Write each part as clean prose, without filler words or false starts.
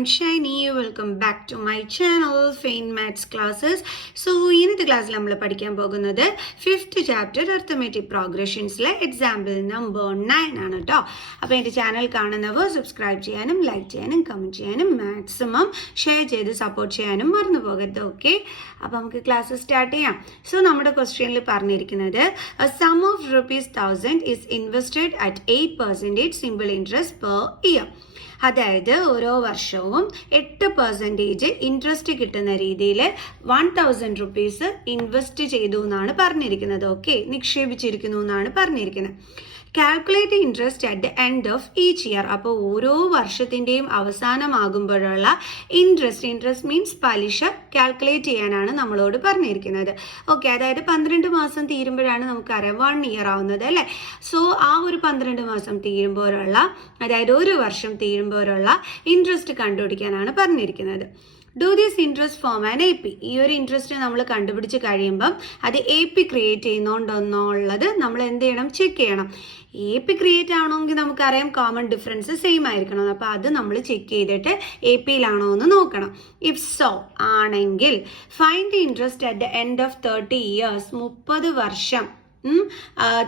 I'm Shiny. Welcome back to my channel, Faint Maths Classes. So, ഇന്നത്തെ ക്ലാസ്സിൽ നമ്മൾ പഠിക്കാൻ പോകുന്നത് 5th ചാപ്റ്റർ അർത്ഥമെറ്റിക് പ്രോഗ്രഷൻസിലെ എക്സാമ്പിൾ നമ്പർ 9 ആണ് കേട്ടോ. അപ്പോൾ എൻ്റെ ചാനൽ കാണുന്നവർ സബ്സ്ക്രൈബ് ചെയ്യാനും ലൈക്ക് ചെയ്യാനും കമൻറ്റ് ചെയ്യാനും മാക്സിമം ഷെയർ ചെയ്ത് സപ്പോർട്ട് ചെയ്യാനും മറന്നു പോകരുത്. ഓക്കെ, അപ്പോൾ നമുക്ക് ക്ലാസ് സ്റ്റാർട്ട് ചെയ്യാം. സോ നമ്മുടെ ക്വസ്റ്റ്യനിൽ പറഞ്ഞിരിക്കുന്നത് a sum of ₹1000 is invested at 8% simple interest per year. അതായത് ഓരോ വർഷവും 8% ഇൻട്രസ്റ്റ് കിട്ടുന്ന രീതിയിൽ 1000 റുപ്പീസ് ഇൻവെസ്റ്റ് ചെയ്തു എന്നാണ് പറഞ്ഞിരിക്കുന്നത്. ഓക്കെ, നിക്ഷേപിച്ചിരിക്കുന്നു എന്നാണ് പറഞ്ഞിരിക്കുന്നത്. Calculate interest at the end of each year. അപ്പോൾ ഓരോ വർഷത്തിൻ്റെയും അവസാനമാകുമ്പോഴുള്ള ഇൻട്രസ്റ്റ് മീൻസ് പലിശ കാൽക്കുലേറ്റ് ചെയ്യാനാണ് നമ്മളോട് പറഞ്ഞിരിക്കുന്നത്. ഓക്കെ, അതായത് 12 മാസം തീരുമ്പോഴാണ് നമുക്കറിയാം 1 ഇയർ ആവുന്നത് അല്ലേ. സോ ആ ഒരു 12 മാസം തീരുമ്പോഴുള്ള, അതായത് ഒരു വർഷം തീരുമ്പോഴുള്ള ഇൻട്രസ്റ്റ് കണ്ടുപിടിക്കാനാണ് പറഞ്ഞിരിക്കുന്നത്. Do this interest form an AP. ഈ ഒരു ഇൻട്രസ്റ്റ് നമ്മൾ കണ്ടുപിടിച്ച് കഴിയുമ്പം അത് AP ക്രിയേറ്റ് ചെയ്യുന്നോണ്ടെന്നുള്ളത് നമ്മൾ എന്ത് ചെയ്യണം, ചെക്ക് ചെയ്യണം. AP ക്രിയേറ്റ് ആവണമെങ്കിൽ നമുക്കറിയാം കോമൺ ഡിഫറൻസ് സെയിം ആയിരിക്കണം. അപ്പോൾ അത് നമ്മൾ ചെക്ക് ചെയ്തിട്ട് APയിലാണോ എന്ന് നോക്കണം. ഇഫ് സോ ആണെങ്കിൽ find the interest at the end of 30 years. 30 വർഷം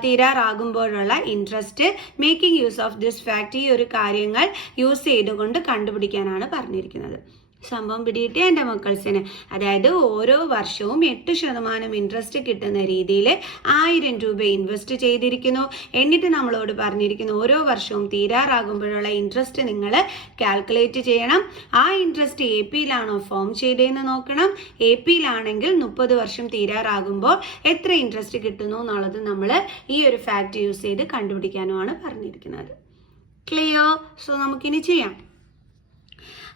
തീരാറാകുമ്പോഴുള്ള interest making use of this fact. ഈ ഒരു കാര്യങ്ങൾ യൂസ് ചെയ്തുകൊണ്ട് കണ്ടുപിടിക്കാനാണ് പറഞ്ഞിരിക്കുന്നത്. സംഭവം പിടിയിട്ട് എൻ്റെ മക്കൾസിന്, അതായത് ഓരോ വർഷവും 8% ഇൻട്രസ്റ്റ് കിട്ടുന്ന രീതിയിൽ 1000 രൂപ ഇൻവെസ്റ്റ് ചെയ്തിരിക്കുന്നു. എന്നിട്ട് നമ്മളോട് പറഞ്ഞിരിക്കുന്നു ഓരോ വർഷവും തീരാറാകുമ്പോഴുള്ള ഇൻട്രസ്റ്റ് നിങ്ങൾ കാൽക്കുലേറ്റ് ചെയ്യണം. ആ ഇൻട്രസ്റ്റ് APയിലാണോ ഫോം ചെയ്തതെന്ന് നോക്കണം. APയിലാണെങ്കിൽ 30 വർഷം തീരാറാകുമ്പോൾ എത്ര ഇൻട്രസ്റ്റ് കിട്ടുന്നു എന്നുള്ളത് നമ്മൾ ഈ ഒരു ഫാക്ട് യൂസ് ചെയ്ത് കണ്ടുപിടിക്കാനുമാണ് പറഞ്ഞിരിക്കുന്നത്. ക്ലിയർ? സോ നമുക്കിനി ചെയ്യാം.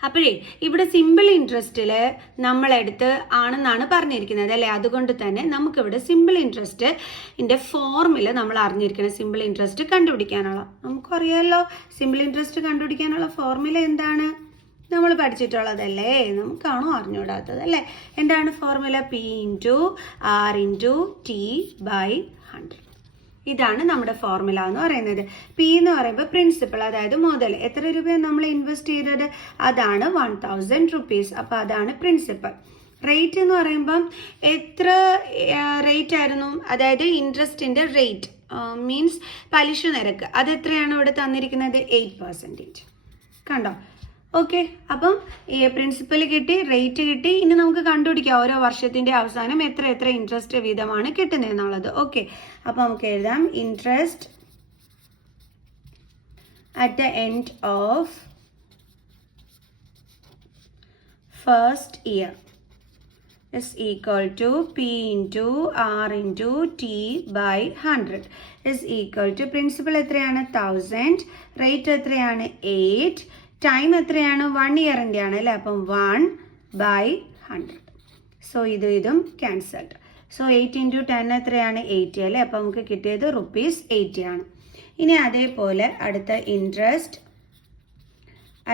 അപ്പോഴേ ഇവിടെ സിമ്പിൾ ഇൻട്രസ്റ്റിൽ നമ്മളെടുത്ത് ആണെന്നാണ് പറഞ്ഞിരിക്കുന്നത് അല്ലേ. അതുകൊണ്ട് തന്നെ നമുക്കിവിടെ സിമ്പിൾ ഇൻട്രസ്റ്റിൻ്റെ ഫോർമുല നമ്മൾ അറിഞ്ഞിരിക്കണം. സിമ്പിൾ ഇൻട്രസ്റ്റ് കണ്ടുപിടിക്കാനുള്ള, നമുക്കറിയാമല്ലോ സിമ്പിൾ ഇൻട്രസ്റ്റ് കണ്ടുപിടിക്കാനുള്ള ഫോർമുല എന്താണ്, നമ്മൾ പഠിച്ചിട്ടുള്ളതല്ലേ, നമുക്കാണോ അറിഞ്ഞുകൂടാത്തത് അല്ലേ. എന്താണ് ഫോർമുല? P×R×T/100. ഇതാണ് നമ്മുടെ ഫോർമുല എന്ന് പറയുന്നത്. P എന്ന് പറയുമ്പോൾ പ്രിൻസിപ്പൽ, അതായത് മുതൽ. എത്ര രൂപയാണ് നമ്മൾ ഇൻവെസ്റ്റ് ചെയ്തത്? അതാണ് 1000 റുപ്പീസ്. അപ്പോൾ അതാണ് പ്രിൻസിപ്പൽ. റേറ്റ് എന്ന് പറയുമ്പം എത്ര റേറ്റ് ആയിരുന്നു, അതായത് ഇൻട്രസ്റ്റിൻ്റെ റേറ്റ് മീൻസ് പലിശ നിരക്ക്, അത് എത്രയാണ് ഇവിടെ തന്നിരിക്കുന്നത്? 8%. കണ്ടോ? ഓക്കെ, അപ്പം പ്രിൻസിപ്പൽ കിട്ടി, റേറ്റ് കിട്ടി. ഇനി നമുക്ക് കണ്ടുപിടിക്കാം ഓരോ വർഷത്തിൻ്റെ അവസാനം എത്ര ഇൻട്രസ്റ്റ് വീതമാണ് കിട്ടുന്നത് എന്നുള്ളത്. ഓക്കെ, അപ്പം നമുക്ക് എഴുതാം interest at the end of first year is equal to P×R×T/100 is equal to principal എത്രയാണ്? 1000, റേറ്റ് എത്രയാണ്? 8, ടൈം എത്രയാണ്? 1 ഇയറിൻ്റെ ആണ് അല്ലേ. അപ്പം 1/100. സോ ഇതും ക്യാൻസൽഡ്. സോ 8 × 10 എത്രയാണ്? 80 അല്ലേ. അപ്പം നമുക്ക് കിട്ടിയത് ₹80 ആണ്. ഇനി അതേപോലെ അടുത്ത interest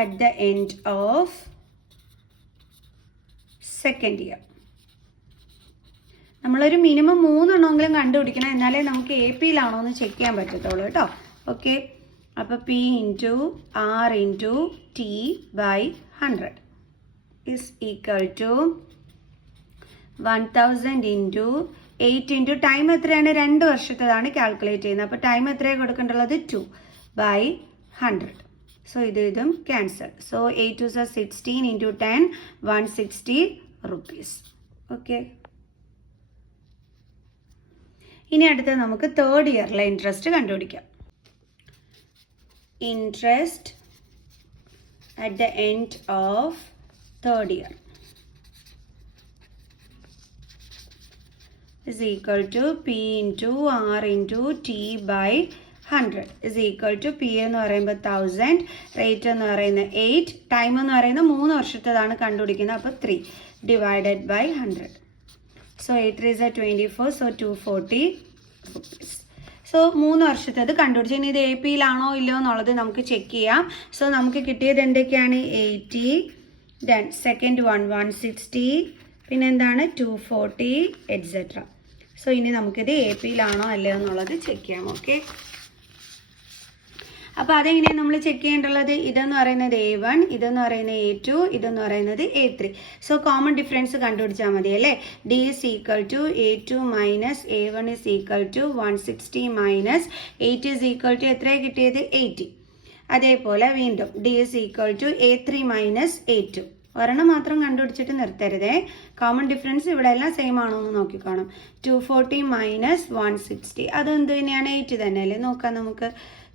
at the end of second year. നമ്മളൊരു മിനിമം 3 എണ്ണമെങ്കിലും കണ്ടുപിടിക്കണം, എന്നാലേ നമുക്ക് APയിലാണോ എന്ന് ചെക്ക് ചെയ്യാൻ പറ്റത്തുള്ളൂ കേട്ടോ. ഓക്കെ, അപ്പോൾ P×R×T/100 is equal to 1000 × 8 × time എത്രയാണ്? 2 വർഷത്തേതാണ് കാൽക്കുലേറ്റ് ചെയ്യുന്നത്. അപ്പോൾ ടൈം എത്രയാണ് കൊടുക്കേണ്ടുള്ളത്? 2/100. സോ ഇതും ക്യാൻസൽ. So 8 2 16 × 10 160 rupees. ഓക്കെ, ഇനി അടുത്ത് നമുക്ക് തേർഡ് ഇയറിലെ ഇൻട്രസ്റ്റ് കണ്ടുപിടിക്കാം. Interest at the end of third year is equal to P×R×T/100 is equal to P എന്ന് പറയുമ്പോൾ 1000, റേറ്റ് എന്ന് പറയുന്നത് 8, ടൈം എന്ന് പറയുന്നത് 3 വർഷത്തേതാണ് കണ്ടുപിടിക്കുന്നത്. അപ്പോൾ 3/100. So 8 3 24, so 240 rupees. സോ 3 വർഷത്തേത് കണ്ടുപിടിച്ചു. ഇനി ഇത് APയിലാണോ ഇല്ലയോ എന്നുള്ളത് നമുക്ക് ചെക്ക് ചെയ്യാം. സോ നമുക്ക് കിട്ടിയത് എന്തൊക്കെയാണ്? 80, ദെൻ സെക്കൻഡ് 160, പിന്നെ എന്താണ് 240 എറ്റ്സെട്ര. സോ ഇനി നമുക്കിത് APയിലാണോ അല്ലയോ എന്നുള്ളത് ചെക്ക് ചെയ്യാം. ഓക്കെ, അപ്പോൾ അതെങ്ങനെയാണ് നമ്മൾ ചെക്ക് ചെയ്യേണ്ടുള്ളത്? ഇതെന്ന് പറയുന്നത് A1, ഇതെന്ന് പറയുന്നത് A2, ഇതെന്ന് പറയുന്നത് A3. സോ കോമൺ ഡിഫറൻസ് കണ്ടുപിടിച്ചാൽ മതി അല്ലേ? D is equal to A2 minus A1 is equal to 160 minus 8 is equal to എത്രയാണ് കിട്ടിയത്? 80. അതേപോലെ വീണ്ടും D is equal to A3 minus A2. ഒരെണ്ണം മാത്രം കണ്ടുപിടിച്ചിട്ട് നിർത്തരുതേ. കോമൺ ഡിഫറൻസ് ഇവിടെ എല്ലാം സെയിം ആണോ എന്ന് നോക്കിക്കോണം. 240 മൈനസ് 160 അതെന്ത് തന്നെയാണ്? 8 തന്നെ അല്ലേ? നോക്കാം നമുക്ക്.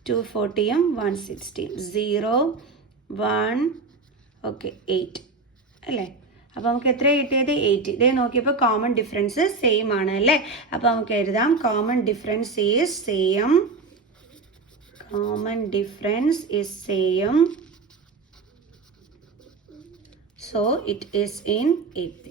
240യും 160 0 1 ഓക്കെ 8 അല്ലേ? അപ്പോൾ നമുക്ക് എത്ര കിട്ടിയത്? 80. ഇതേ നോക്കിയപ്പോൾ കോമൺ ഡിഫറൻസ് സെയിം ആണ് അല്ലേ? അപ്പോൾ നമുക്ക് എഴുതാം common difference is same. Common difference is same. So it is in AP.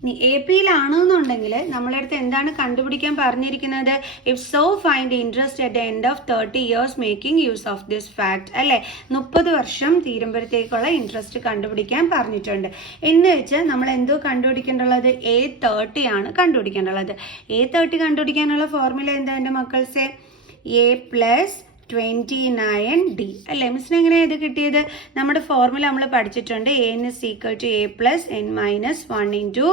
ഇനി AP യിലാണെന്നുണ്ടെങ്കിൽ നമ്മളടുത്ത് എന്താണ് കണ്ടുപിടിക്കാൻ പറഞ്ഞിരിക്കുന്നത്? If so find interest at the end of 30 years making use of this fact അല്ലേ? 30 വർഷം തീരുമ്പോഴത്തേക്കുള്ള ഇൻട്രസ്റ്റ് കണ്ടുപിടിക്കാൻ പറഞ്ഞിട്ടുണ്ട്. എന്ന് വെച്ചാൽ നമ്മൾ എന്തോ കണ്ടുപിടിക്കേണ്ടുള്ളത്? A30 ആണ് കണ്ടുപിടിക്കേണ്ടുള്ളത്. A30 കണ്ടുപിടിക്കാനുള്ള ഫോർമുല എന്താ എൻ്റെ മക്കൾസെ? A plus 29D അല്ലേ? മിസ്സിന് എങ്ങനെയാണ് ഇത് കിട്ടിയത്? നമ്മുടെ ഫോർമുല നമ്മൾ പഠിച്ചിട്ടുണ്ട്. N is equal to A plus N minus 1 into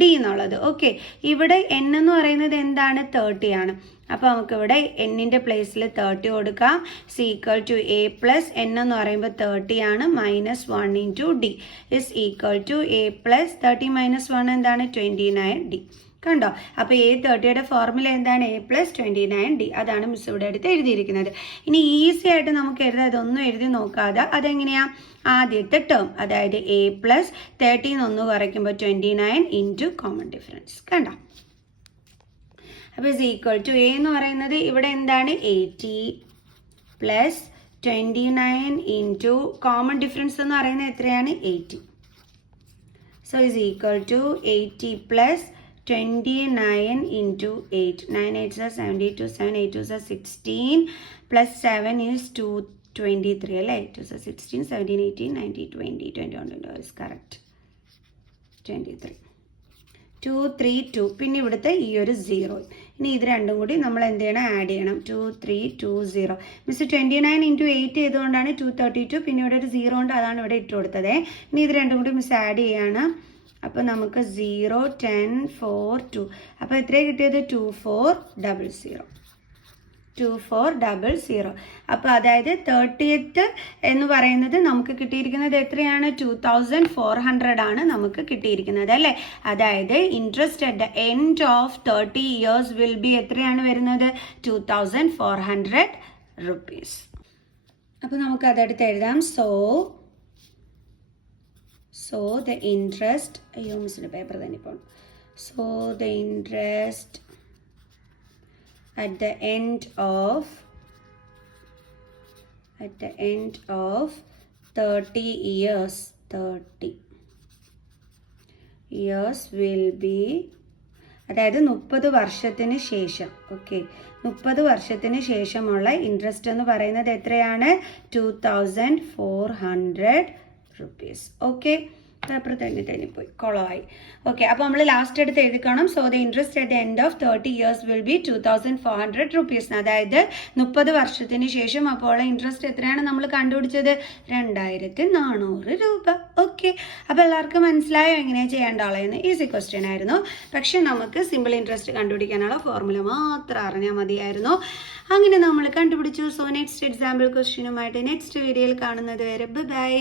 D എന്നുള്ളത്. ഓക്കെ, ഇവിടെ N എന്ന് പറയുന്നത് എന്താണ്? 30 ആണ്. അപ്പോൾ നമുക്കിവിടെ എന്നിൻ്റെ പ്ലേസിൽ 30 കൊടുക്കാം. is equal to A plus N എന്ന് പറയുമ്പോൾ 30 ആണ് minus 1 into D is equal to A plus 30 minus 1 എന്താണ്? 29D. കണ്ടോ? അപ്പോൾ A30യുടെ ഫോർമുല എന്താണ്? A plus 29D. അതാണ് മിസ് ഇവിടെ അടുത്ത് എഴുതിയിരിക്കുന്നത്. ഇനി ഈസി ആയിട്ട് നമുക്ക് എഴുതാം. ഇതൊന്നും എഴുതി നോക്കാതെ അതെങ്ങനെയാ? ആദ്യത്തെ ടേം അതായത് A plus 30 1 കുറയ്ക്കുമ്പോൾ 29 ഇൻറ്റു കോമൺ ഡിഫറൻസ്. കണ്ടോ? അപ്പോൾ is equal to A എന്ന് പറയുന്നത് ഇവിടെ എന്താണ്? 80 പ്ലസ് 29 ഇൻറ്റു കോമൺ ഡിഫറൻസ് എന്ന് പറയുന്നത് എത്രയാണ്? 80. So is equal to 80 plus 29 into 8. 9 8s are 72, 7 8 2s are 16, plus 7 is 223 അല്ലേ? 2s are 16, 17, 18, 19, 20, 21, 22 is correct. 23. 2 3 2 പിന്നെ ഇവിടുത്തെ ഈ ഒരു 0. ഇനി ഇത് രണ്ടും കൂടി നമ്മൾ എന്ത് ചെയ്യണം? ആഡ് ചെയ്യണം. 2 3 2 0. മിസ് 29 into 8 ചെയ്തുകൊണ്ടാണ് 232. പിന്നെ ഇവിടെ ഒരു 0 ഉണ്ട്, അതാണ് ഇവിടെ ഇട്ട് കൊടുത്തത്. ഇനി ഇത് രണ്ടും കൂടി മിസ് ആഡ് ചെയ്യാണ്. അപ്പോൾ നമുക്ക് 0 10 4 2. അപ്പോൾ എത്രയാണ് കിട്ടിയത്? 2400. 2400. അപ്പോൾ അതായത് 30th എന്ന് പറയുന്നത് നമുക്ക് കിട്ടിയിരിക്കുന്നത് എത്രയാണ്? 2400 ആണ് നമുക്ക് കിട്ടിയിരിക്കുന്നത് അല്ലേ? അതായത് interest at the end of 30 years will B എത്രയാണ് വരുന്നത്? 2400 rupees. അപ്പോൾ നമുക്ക് അതെടുത്ത് എഴുതാം. So the interest, അയ്യോ മിസ്സിൻ്റെ പേപ്പർ തന്നെ ഇപ്പോൾ. So the interest at the end of 30 years will be, അതായത് 30 വർഷത്തിന് ശേഷം. ഓക്കെ, 30 വർഷത്തിന് ശേഷമുള്ള ഇൻട്രസ്റ്റ് എന്ന് പറയുന്നത് എത്രയാണ്? 2400 rupees. ഓക്കെ, പേപ്പർ തന്നെ പോയി കുളമായി. ഓക്കെ, അപ്പോൾ നമ്മൾ ലാസ്റ്റ് എടുത്ത് എഴുതിക്കണം. So the interest at the end of 30 years will be 2400 rupees. അതായത് 30 വർഷത്തിന് ശേഷം അപ്പോൾ ഇൻട്രസ്റ്റ് എത്രയാണ് നമ്മൾ കണ്ടുപിടിച്ചത്? 2400 രൂപ. ഓക്കെ, അപ്പോൾ എല്ലാവർക്കും മനസ്സിലായോ എങ്ങനെയാണ് ചെയ്യേണ്ടതെന്ന്? ഈസി ക്വസ്റ്റ്യൻ ആയിരുന്നു. പക്ഷെ നമുക്ക് സിമ്പിൾ ഇൻട്രസ്റ്റ് കണ്ടുപിടിക്കാനുള്ള ഫോർമുല മാത്രം അറിഞ്ഞാൽ മതിയായിരുന്നു. അങ്ങനെ നമ്മൾ കണ്ടുപിടിച്ചു. സോ നെക്സ്റ്റ് എക്സാമ്പിൾ ക്വസ്റ്റ്യനുമായിട്ട് നെക്സ്റ്റ് വീഡിയോയിൽ കാണുന്നത് വരെ ബൈ.